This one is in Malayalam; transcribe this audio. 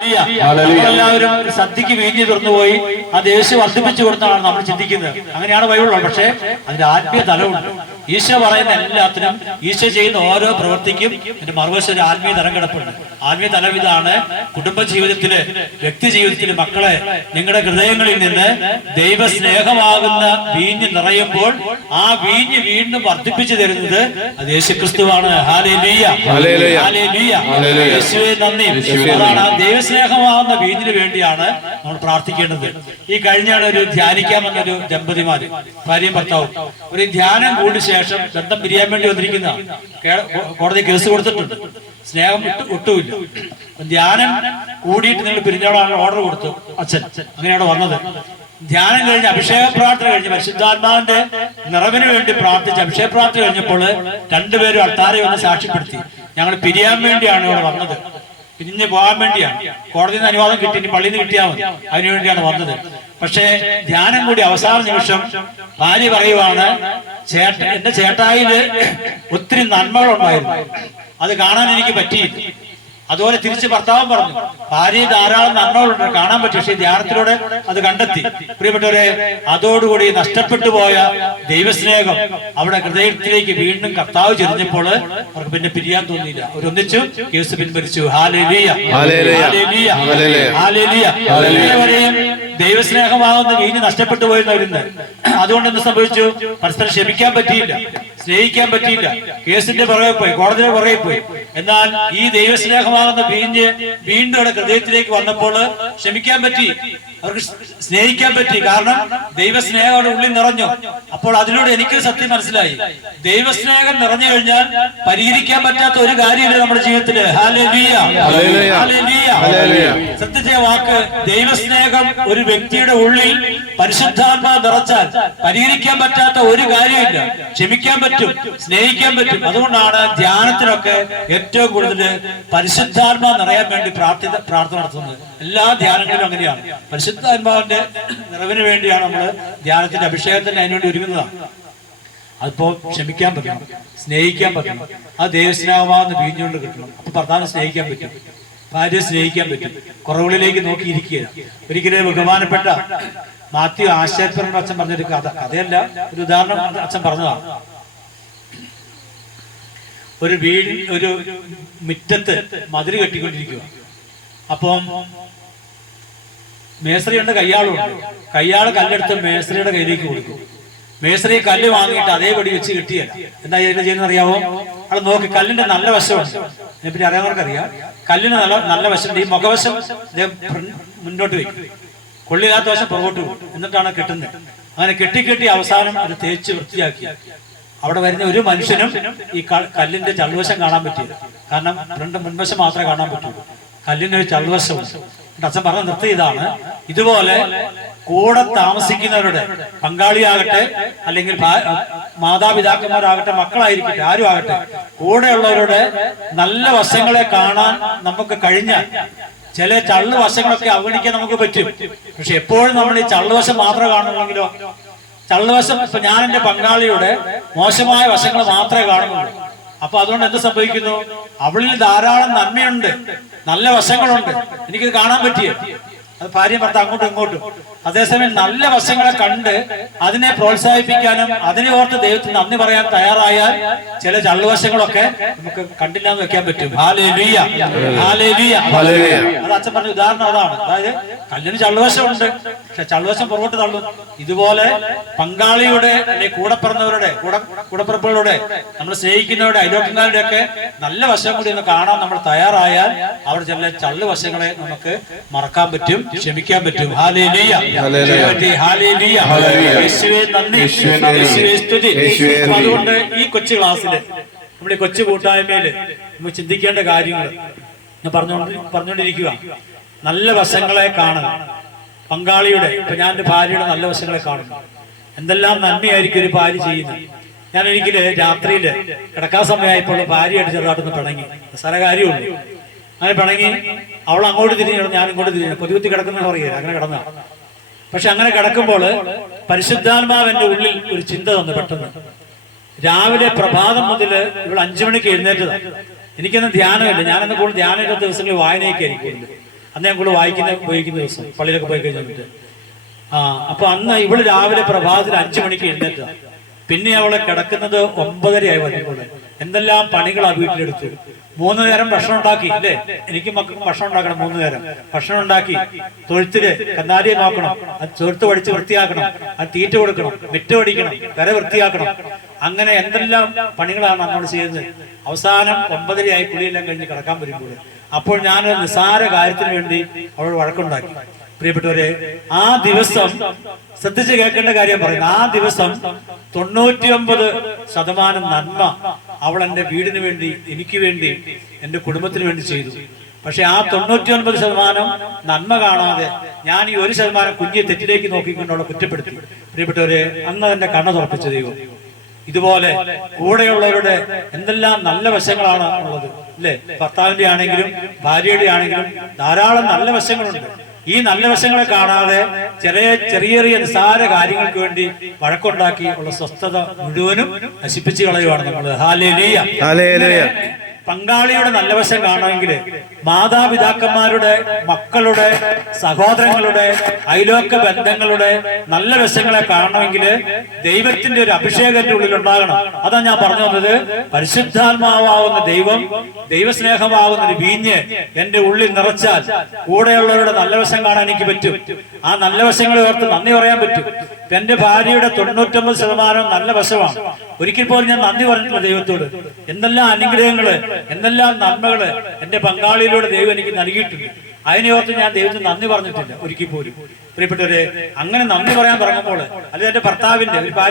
നമ്മളെല്ലാവരും സദ്യക്ക് വീഞ്ഞു തുറന്നുപോയി ആ ദേശം വർദ്ധിപ്പിച്ചു കൊടുത്താണ് നമ്മൾ ചിന്തിക്കുന്നത്. അങ്ങനെയാണ് ബൈബിളുള്ളത്. പക്ഷെ അതിന്റെ ആത്മീയ തലമുണ്ട്. ഈശോ പറയുന്ന എല്ലാത്തിനും, ഈശോ ചെയ്യുന്ന ഓരോ പ്രവൃത്തിക്കും എന്റെ മറുവശം ഒരു ആത്മീയ തലം കിടപ്പുണ്ട്. ആത്മീയ തലം ഇതാണ്: കുടുംബ ജീവിതത്തില്, വ്യക്തി ജീവിതത്തില്, മക്കളെ, നിങ്ങളുടെ ഹൃദയങ്ങളിൽ നിന്ന് ദൈവസ്നേഹമാകുന്ന വീഞ്ഞ് നിറയുമ്പോൾ ആ വീഞ്ഞ് വീണ്ടും വർദ്ധിപ്പിച്ചു തരുന്നത് അത് യേശുക്രിസ്തുവാണ്. ഹല്ലേലൂയ, ഹല്ലേലൂയ, യേശുവേ നന്ദി. അതാണ് ആ ദൈവസ്നേഹമാകുന്ന വീഞ്ഞിന് വേണ്ടിയാണ് നമ്മൾ പ്രാർത്ഥിക്കേണ്ടത്. ഈ കഴിഞ്ഞാണ് ഒരു ധ്യാനിക്കാമെന്നൊരു ദമ്പതിമാര്, ഭാര്യയും ഭർത്താവും, ഒരു ധ്യാനം കൂടി ശേഷം ബന്ധം പിരിയാൻ വേണ്ടി വന്നിരിക്കുന്ന കോടതി കേസ് കൊടുത്തിട്ടുണ്ട്. സ്നേഹം ഒട്ടുമില്ല. ധ്യാനം കൂടിയിട്ട് നിങ്ങൾ പിരിഞ്ഞോളാണ് ഓർഡർ കൊടുത്തു അച്ഛൻ. അങ്ങനെയാണ് വന്നത്. ധ്യാനം കഴിഞ്ഞ് അഭിഷേക പ്രാർത്ഥന കഴിഞ്ഞ് പരിശുദ്ധാത്മാവിന്റെ നിറവിന് വേണ്ടി പ്രാർത്ഥിച്ച് അഭിഷേക പ്രാർത്ഥന കഴിഞ്ഞപ്പോൾ രണ്ടുപേരും അൾത്താരെ ഒന്ന് സാക്ഷ്യപ്പെടുത്തി. ഞങ്ങൾ പിരിയാൻ വേണ്ടിയാണ് ഇവിടെ വന്നത്, പിരിഞ്ഞ് പോകാൻ വേണ്ടിയാണ്. കോടതിയിൽ നിന്ന് അനുവാദം കിട്ടി, ഇനി പള്ളിയിൽ നിന്ന് കിട്ടിയാൽ മതി, അതിനുവേണ്ടിയാണ് വന്നത്. പക്ഷേ ധ്യാനം കൂടി അവസാന നിമിഷം ഭാര്യ പറയുവാണ്, എന്റെ ചേട്ടായില് ഒത്തിരി നന്മകളുണ്ടായിരുന്നു, അത് കാണാൻ എനിക്ക് പറ്റിയില്ല. അതുപോലെ തിരിച്ച് ഭർത്താവും പറഞ്ഞു, ഭാര്യ ധാരാളം നന്മകളുണ്ട്, കാണാൻ പറ്റും, പക്ഷേ ധ്യാനത്തിലൂടെ അത് കണ്ടെത്തി. പ്രിയപ്പെട്ടവരെ, അതോടുകൂടി നഷ്ടപ്പെട്ടു പോയ ദൈവസ്നേഹം അവിടെ ഹൃദയത്തിലേക്ക് വീണ്ടും കർത്താവ് ചെറിഞ്ഞപ്പോൾ അവർക്ക് പിന്നെ പിരിയാൻ തോന്നിയില്ല. അവരൊന്നിച്ചു കേസ് പിൻവലിച്ചു. Hallelujah, hallelujah, hallelujah. ഇതുവരെയും ദൈവസ്നേഹമാവുന്ന വീഞ്ഞ് നഷ്ടപ്പെട്ടു പോയിരുന്നവരുന്ന്. അതുകൊണ്ട് എന്ത് സംഭവിച്ചു? പരസ്പരം ക്ഷമിക്കാൻ പറ്റിയില്ല, സ്നേഹിക്കാൻ പറ്റിയില്ല, കേസിന്റെ പുറകെ പോയി, കോടതിയുടെ പുറകെ പോയി. എന്നാൽ ഈ ദൈവസ്നേഹമാകുന്ന വീഞ്ഞ് വീണ്ടും അവിടെ ഹൃദയത്തിലേക്ക് വന്നപ്പോൾ ക്ഷമിക്കാൻ പറ്റി, അവർക്ക് സ്നേഹിക്കാൻ പറ്റി. കാരണം ദൈവസ്നേഹം അവിടെ ഉള്ളിൽ നിറഞ്ഞു. അപ്പോൾ അതിലൂടെ എനിക്ക് സത്യം മനസ്സിലായി, ദൈവസ്നേഹം നിറഞ്ഞു കഴിഞ്ഞാൽ പരിഹരിക്കാൻ പറ്റാത്ത ഒരു കാര്യമില്ല നമ്മുടെ ജീവിതത്തില്. Hallelujah, hallelujah. സത്യത്തെ വാക്ക്, ദൈവസ്നേഹം ഒരു വ്യക്തിയുടെ ഉള്ളിൽ പരിശുദ്ധാത്മാ നിറച്ചാൽ പരിഹരിക്കാൻ പറ്റാത്ത ഒരു കാര്യമില്ല. ക്ഷമിക്കാൻ പറ്റും, സ്നേഹിക്കാൻ പറ്റും. അതുകൊണ്ടാണ് ധ്യാനത്തിലൊക്കെ ഏറ്റവും കൂടുതൽ പരിശുദ്ധാത്മാ നിറയാൻ വേണ്ടി പ്രാർത്ഥന നടത്തുന്നത്. എല്ലാ ധ്യാനങ്ങളിലും അങ്ങനെയാണ്. പരിശുദ്ധാത്മാവിന്റെ നിറവിന് വേണ്ടിയാണ് നമ്മൾ ധ്യാനത്തിന്റെ അഭിഷേകത്തിന് അതിനുവേണ്ടി ഒരുങ്ങുന്നതാണ്. അതിപ്പോ ക്ഷമിക്കാൻ പറ്റണം, സ്നേഹിക്കാൻ പറ്റണം. ആ ദൈവസ്നേഹമാകുന്ന വീഞ്ഞുകൊണ്ട് കിട്ടണം. അപ്പൊ ഭർത്താവിനെ സ്നേഹിക്കാൻ പറ്റും, ഭാര്യയെ സ്നേഹിക്കാൻ പറ്റും. കുറവുകളിലേക്ക് നോക്കിയിരിക്കുക. ഒരിക്കലും ബഹുമാനപ്പെട്ട മാത്യു ആശയപ്പുറം അച്ഛൻ പറഞ്ഞൊരു കഥയല്ല, ഒരു ഉദാഹരണം അച്ഛൻ പറഞ്ഞതാണ്. ഒരു മുറ്റത്ത് മതില് കെട്ടിക്കൊണ്ടിരിക്കുക. അപ്പം മേസ്ത്രിയുണ്ട്, കയ്യാളുണ്ട്. കയ്യാള് കല്ലെടുത്ത് മേസ്ത്രിയുടെ കയ്യിലേക്ക് കൊടുക്കും. മേസ്ത്രി കല്ല് വാങ്ങിയിട്ട് അതേപടി വെച്ച് കിട്ടിയല്ല. എന്താ ചെയ്യുന്നത് അറിയാവോ? അവിടെ നോക്കി, കല്ലിന്റെ നല്ല വശമുണ്ട്. ഇതിനെപ്പറ്റി അറിയാവുന്നവർക്കറിയാം. കല്ലിന് നല്ല വശമുണ്ട്. ഈ മുഖവശം മുന്നോട്ട് വയ്ക്കും, കൊള്ളില്ലാത്ത വശം പുറകോട്ട് പോകും. എന്നിട്ടാണ് കെട്ടുന്നത്. അങ്ങനെ കെട്ടി അവസാനം അത് തേച്ച് വൃത്തിയാക്കി അവിടെ വരുന്ന ഒരു മനുഷ്യനും ഈ കല്ലിന്റെ ചള്ളുവശം കാണാൻ പറ്റില്ല. കാരണം മുൻവശം മാത്രമേ കാണാൻ പറ്റുള്ളൂ. കല്ലിന്റെ ഒരു ചള്ളുവശമുണ്ട്. അച്ഛൻ പറഞ്ഞ നിർത്തി ഇതാണ്, ഇതുപോലെ കൂടെ താമസിക്കുന്നവരുടെ, പങ്കാളിയാകട്ടെ അല്ലെങ്കിൽ മാതാപിതാക്കന്മാരാകട്ടെ, മക്കളായിരിക്കട്ടെ, ആരും ആകട്ടെ, കൂടെയുള്ളവരുടെ നല്ല വശങ്ങളെ കാണാൻ നമുക്ക് കഴിഞ്ഞാൽ ചില ചള്ളു വശങ്ങളൊക്കെ അവഗണിക്കാൻ നമുക്ക് പറ്റും. പക്ഷെ എപ്പോഴും നമ്മൾ ഈ ചള്ളുവശം മാത്രമേ കാണുന്നുള്ളെങ്കിലോ, ചള്ളുവശം, ഇപ്പൊ ഞാൻ എന്റെ പങ്കാളിയുടെ മോശമായ വശങ്ങൾ മാത്രമേ കാണുന്നുള്ളൂ. അപ്പൊ അതുകൊണ്ട് എന്ത് സംഭവിക്കുന്നു? അവളിൽ ധാരാളം നന്മയുണ്ട്, നല്ല വശങ്ങളുണ്ട്, എനിക്കിത് കാണാൻ പറ്റിയ. അത് ഭാര്യയും ഭർത്താവ് അങ്ങോട്ടും ഇങ്ങോട്ടും. അതേസമയം നല്ല വശങ്ങളെ കണ്ട് അതിനെ പ്രോത്സാഹിപ്പിക്കാനും അതിനെ ഓർത്ത് ദൈവത്തിന് നന്ദി പറയാൻ തയ്യാറായാൽ ചില ചള്ളുവശങ്ങളൊക്കെ നമുക്ക് കണ്ടില്ല എന്ന് വെക്കാൻ പറ്റും. Hallelujah, hallelujah. അത് അച്ഛൻ പറഞ്ഞ ഉദാഹരണം അതാണ്. അതായത് കല്ലിന് ചള്ളുവശമുണ്ട്, പക്ഷെ ചള്ളുവശം പുറകോട്ട് തള്ളും. ഇതുപോലെ പങ്കാളിയുടെ അല്ലെങ്കിൽ കൂടപ്പിറപ്പുകളുടെ, നമ്മൾ സ്നേഹിക്കുന്നവരുടെ, അയൽവക്കക്കാരുടെ ഒക്കെ നല്ല വശം കൂടി ഒന്ന് കാണാൻ നമ്മൾ തയ്യാറായാൽ അവിടെ ചില ചള്ളുവശങ്ങളെ നമുക്ക് മറക്കാൻ പറ്റും, ക്ഷമിക്കാൻ പറ്റും. ഹല്ലേലൂയ, ഹല്ലേലൂയ, യേശുവേ നന്ദി, യേശുവേ സ്തുതി. അതുകൊണ്ട് ഈ കൊച്ചു ക്ലാസ്സില്, നമ്മുടെ കൊച്ചു കൂട്ടായ്മയില് നമ്മൾ ചിന്തിക്കേണ്ട കാര്യങ്ങൾ ഞാൻ പറഞ്ഞുകൊണ്ടിരിക്കുക. നല്ല വശങ്ങളെ കാണുക. പങ്കാളിയുടെ, ഇപ്പൊ ഞാൻ എന്റെ ഭാര്യയുടെ നല്ല വശങ്ങളെ കാണുന്നു. എന്തെല്ലാം നന്മയായിരിക്കും ഒരു ഭാര്യ ചെയ്യുന്നത്. ഞാൻ ഒരിക്കല് രാത്രിയില് കിടക്കാൻ സമയമായപ്പോൾ ഭാര്യയായിട്ട് ചെറുതായിട്ടൊന്ന് പിണങ്ങി. സാര കാര്യമുള്ളൂ. അങ്ങനെ പിണങ്ങി, അവൾ അങ്ങോട്ട് തിരിഞ്ഞു, ഞാൻ ഇങ്ങോട്ട് തിരിഞ്ഞു, പൊതുവെത്തി കിടക്കുന്ന പറയുക, അങ്ങനെ കിടന്ന. പക്ഷെ അങ്ങനെ കിടക്കുമ്പോൾ പരിശുദ്ധാത്മാവ് എന്റെ ഉള്ളിൽ ഒരു ചിന്ത തന്നു പെട്ടെന്ന്. രാവിലെ പ്രഭാതം മുതൽ ഇവിടെ 5 മണിക്ക് എഴുന്നേറ്റതാണ്. എനിക്കൊന്നും ധ്യാനമില്ല. ഞാനെന്ന് കൂടുതൽ ധ്യാനം ഇല്ലാത്ത ദിവസങ്ങളിൽ വായനയൊക്കെ ആയിരിക്കും. അന്ന് ഞങ്ങൾ ഉപയോഗിക്കുന്ന ദിവസം പള്ളിയിലൊക്കെ പോയി കഴിഞ്ഞിട്ട് അപ്പൊ അന്ന് ഇവള് രാവിലെ പ്രഭാതത്തിൽ 5 മണിക്ക് എഴുന്നേറ്റ. പിന്നെ അവളെ കിടക്കുന്നത് 9:30 വന്നിട്ടുണ്ട്. എന്തെല്ലാം പണികളാ വീട്ടിലെടുത്തു. 3 നേരം ഭക്ഷണം ഉണ്ടാക്കി അല്ലേ, എനിക്കും മക്കൾക്കും ഭക്ഷണം ഉണ്ടാക്കണം. 3 നേരം ഭക്ഷണം ഉണ്ടാക്കി, തൊഴുത്തില് കന്നാലിയെ നോക്കണം, അത് തൊഴുത്ത് പഠിച്ച് വൃത്തിയാക്കണം, അത് തീറ്റ കൊടുക്കണം, മിറ്റ പഠിക്കണം, കര വൃത്തിയാക്കണം. അങ്ങനെ എന്തെല്ലാം പണികളാണ് നമ്മൾ ചെയ്യുന്നത്. അവസാനം 9:30 കുളിയെല്ലാം കഴിഞ്ഞ് കിടക്കാൻ വരുമ്പോൾ അപ്പോൾ ഞാൻ നിസ്സാര കാര്യത്തിന് വേണ്ടി അവൾ വഴക്കുണ്ടാക്കി. പ്രിയപ്പെട്ടവരെ, ആ ദിവസം ശ്രദ്ധിച്ച് കേൾക്കേണ്ട കാര്യം പറയുന്നത്, ആ ദിവസം 99% നന്മ അവൾ എൻ്റെ വീടിന് വേണ്ടി, എനിക്ക് വേണ്ടി, എൻ്റെ കുടുംബത്തിന് വേണ്ടി ചെയ്തു. പക്ഷെ ആ 99% നന്മ കാണാതെ ഞാൻ ഈ 1% കുഞ്ഞിയെ തെറ്റിലേക്ക് നോക്കിക്കൊണ്ട് അവളെ കുറ്റപ്പെടുത്തി. പ്രിയപ്പെട്ടവരെ, അന്ന് തന്നെ കണ്ണു തുറപ്പിച്ച ദൈവം. ഇതുപോലെ കൂടെയുള്ളവരുടെ എന്തെല്ലാം നല്ല വശങ്ങളാണ് ഉള്ളത് അല്ലെ, ഭർത്താവിന്റെ ആണെങ്കിലും ഭാര്യയുടെ ആണെങ്കിലും ധാരാളം നല്ല വശങ്ങളുണ്ട്. ഈ നല്ല വശങ്ങളെ കാണാതെ ചെറിയ ചെറിയ നിസ്സാര കാര്യങ്ങൾക്ക് വേണ്ടി വഴക്കുണ്ടാക്കി ഉള്ള സ്വസ്ഥത മുഴുവനും നശിപ്പിച്ചു കളയുവാണ് നമ്മൾ. Hallelujah, hallelujah. പങ്കാളിയുടെ നല്ല വശം കാണണമെങ്കിൽ, മാതാപിതാക്കന്മാരുടെ, മക്കളുടെ, സഹോദരങ്ങളുടെ, അയലോക്ക ബന്ധങ്ങളുടെ നല്ല വശങ്ങളെ കാണണമെങ്കിൽ ദൈവത്തിന്റെ ഒരു അഭിഷേകത്തിന്റെ ഉള്ളിൽ ഉണ്ടാകണം. അതാ ഞാൻ പറഞ്ഞു വന്നത്. പരിശുദ്ധാത്മാവാകുന്ന ദൈവം, ദൈവസ്നേഹമാകുന്ന ഒരു വീഞ്ഞ് എന്റെ ഉള്ളിൽ നിറച്ചാൽ കൂടെയുള്ളവരുടെ നല്ല വശം കാണാൻ എനിക്ക് പറ്റും. ആ നല്ല വശങ്ങളെ ഓർത്ത് നന്ദി പറയാൻ പറ്റും. എന്റെ ഭാര്യയുടെ 99% നല്ല വശമാണ്. ഒരിക്കൽ പോലും ഞാൻ നന്ദി പറഞ്ഞിട്ടില്ല ദൈവത്തോട്. എന്തെല്ലാം അനുഗ്രഹങ്ങള്, എന്തെല്ലാം നന്മകള് എന്റെ പങ്കാളിയിലൂടെ ദൈവം എനിക്ക് നൽകിയിട്ടുണ്ട്. അതിനെ ഓർത്ത് ഞാൻ ദൈവത്തിന് നന്ദി പറഞ്ഞിട്ടില്ല ഒരിക്കൽ പോലും. പ്രിയപ്പെട്ടവരെ, അങ്ങനെ നന്ദി പറയാൻ തുടങ്ങുമ്പോൾ, അല്ലെങ്കിൽ എന്റെ ഭർത്താവിന്റെ ഒരു ഭാര്യ